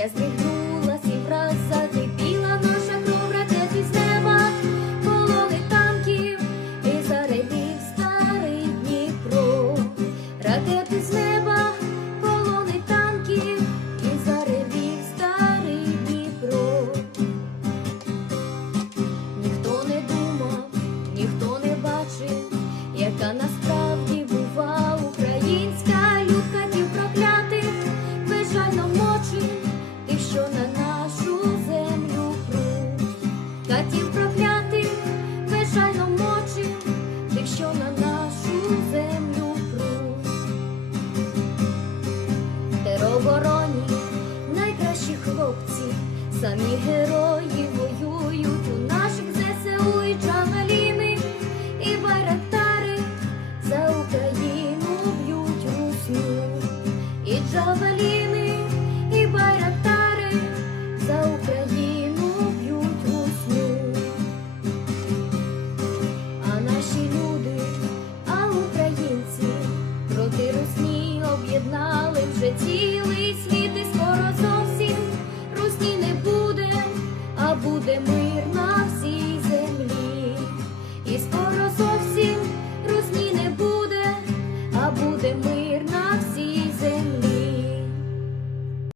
las dejo. братів проклятих, безжально мочив тих, що на нашу землю пруть. Теробороні найкращі хлопці, самі герої воюють у нас. цілий світ і скоро зовсім русні не буде, а будемо.